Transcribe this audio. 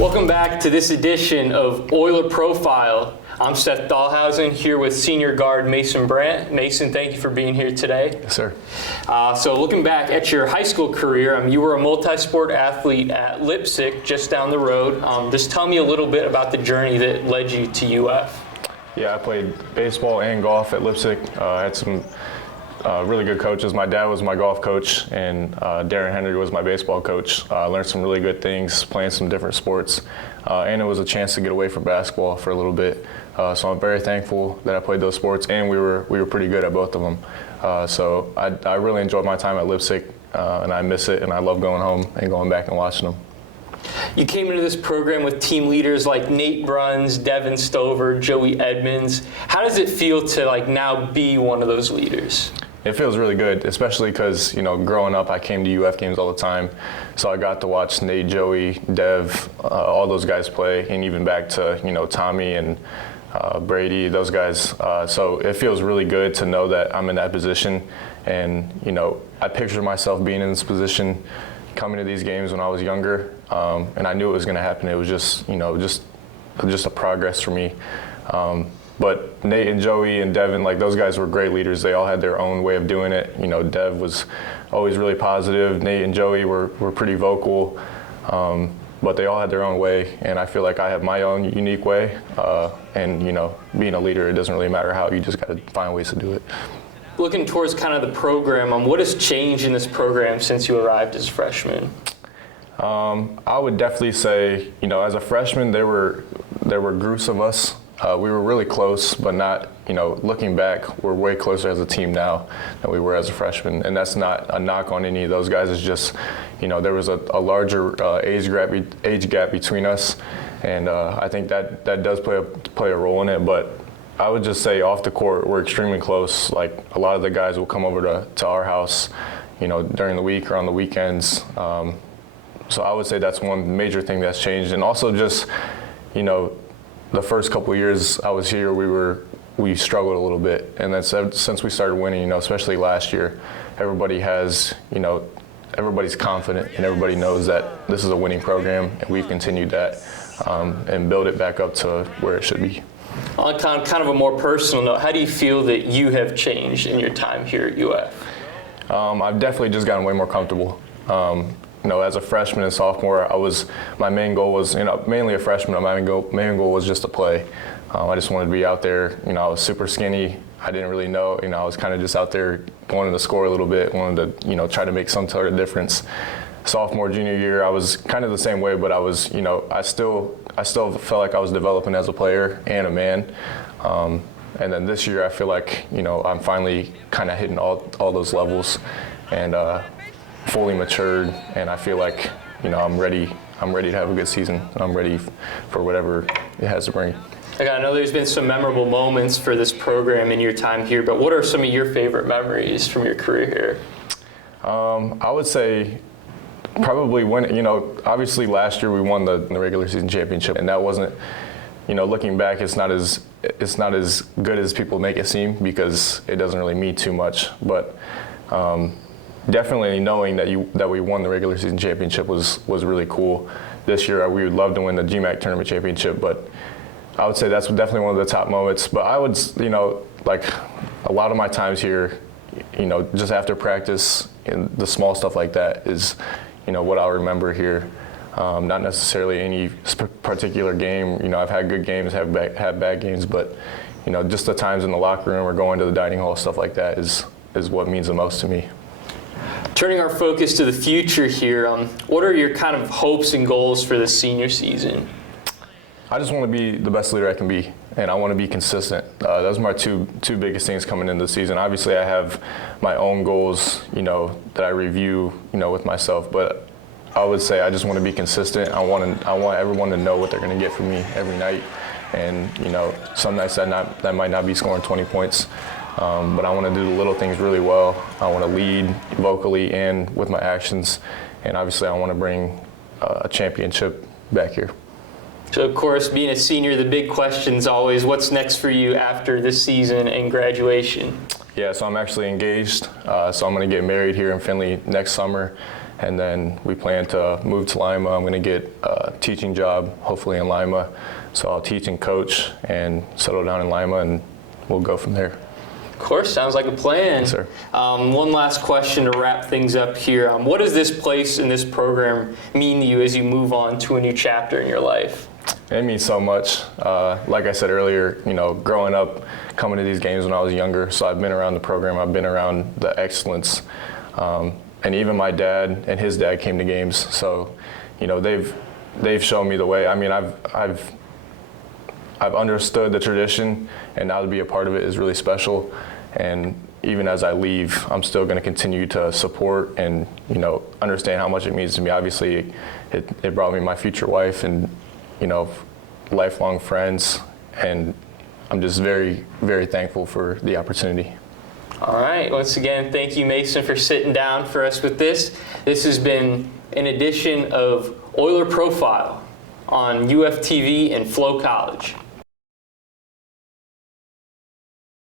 Welcome back to this edition of Oiler Profile. I'm Seth Dahlhausen here with senior guard Mason Brandt. Mason, thank you for being here today. Yes, sir. So looking back at your high school career, you were a multi-sport athlete at Leipsic, just down the road. Just tell me a little bit about the journey that led you to UF. Yeah, I played baseball and golf at Leipsic. I had some really good coaches. My dad was my golf coach, and Darren Henry was my baseball coach. I learned some really good things playing some different sports, and it was a chance to get away from basketball for a little bit. So I'm very thankful that I played those sports, and we were pretty good at both of them. So I really enjoyed my time at Leipsic, and I miss it, and I love going home and going back and watching them. You came into this program with team leaders like Nate Bruns, Devin Stover, Joey Edmonds. How does it feel to now be one of those leaders? It feels really good, especially because, growing up, I came to UF games all the time. So I got to watch Nate, Joey, Dev, all those guys play, and even back to, Tommy and Brady, those guys. So it feels really good to know that I'm in that position. And, I pictured myself being in this position coming to these games when I was younger. And I knew it was going to happen. It was just a progress for me. But Nate and Joey and Devin, those guys were great leaders. They all had their own way of doing it. Dev was always really positive. Nate and Joey were pretty vocal, but they all had their own way. And I feel like I have my own unique way. And being a leader, it doesn't really matter how. You just got to find ways to do it. Looking towards kind of the program, what has changed in this program since you arrived as a freshman? I would definitely say, as a freshman, there were groups of us. We were really close, but not, looking back, we're way closer as a team now than we were as a freshman. And that's not a knock on any of those guys. It's just, there was a larger age gap between us. And I think that does play a role in it. But I would just say off the court, we're extremely close. A lot of the guys will come over to our house, during the week or on the weekends. So I would say that's one major thing that's changed. And also just, the first couple of years I was here, we struggled a little bit, and then since we started winning, especially last year, everybody has, everybody's confident, and everybody knows that this is a winning program, and we've continued that and build it back up to where it should be. On kind of a more personal note, how do you feel that you have changed in your time here at UF? I've definitely just gotten way more comfortable. As a freshman and sophomore, my main goal was, mainly a freshman, my main goal was just to play. I just wanted to be out there. I was super skinny. I didn't really know. I was kind of just out there wanting to score a little bit, wanted to, try to make some sort of difference. Sophomore, junior year, I was kind of the same way, but I was, I still felt like I was developing as a player and a man. And then this year, I feel like, I'm finally kind of hitting all those levels, and fully matured, and I feel like I'm ready to have a good season. I'm ready for whatever it has to bring. I know there's been some memorable moments for this program in your time here, but what are some of your favorite memories from your career here? I would say probably when, obviously last year we won the regular season championship, and that wasn't, looking back, it's not as good as people make it seem, because it doesn't really mean too much, but definitely knowing that we won the regular season championship was really cool. This year we would love to win the GMAC tournament championship, but I would say that's definitely one of the top moments. But I would, a lot of my times here, just after practice and the small stuff like that is, what I'll remember here. Not necessarily any particular game. I've had good games, have bad games, but just the times in the locker room or going to the dining hall, stuff like that is what means the most to me. Turning our focus to the future here, what are your kind of hopes and goals for this senior season? I just want to be the best leader I can be, and I want to be consistent. Those are my two biggest things coming into the season. Obviously, I have my own goals, that I review, with myself, but I would say I just want to be consistent. I want everyone to know what they're going to get from me every night, and some nights that might not be scoring 20 points. But I want to do the little things really well. I want to lead vocally and with my actions. And obviously I want to bring a championship back here. So of course, being a senior, the big question is always, what's next for you after this season and graduation? Yeah, so I'm actually engaged. So I'm going to get married here in Findlay next summer. And then we plan to move to Lima. I'm going to get a teaching job, hopefully in Lima. So I'll teach and coach and settle down in Lima, and we'll go from there. Of course, sounds like a plan. Yes, sir. One last question to wrap things up here. What does this place and this program mean to you as you move on to a new chapter in your life? It means so much. Like I said earlier, growing up, coming to these games when I was younger, so I've been around the program, I've been around the excellence. And even my dad and his dad came to games, so they've shown me the way. I mean, I've understood the tradition, and now to be a part of it is really special. And even as I leave, I'm still going to continue to support and understand how much it means to me. Obviously, it brought me my future wife and lifelong friends, and I'm just very, very thankful for the opportunity. All right. Once again, thank you, Mason, for sitting down for us with this. This has been an edition of Oiler Profile on UFTV and Flow College.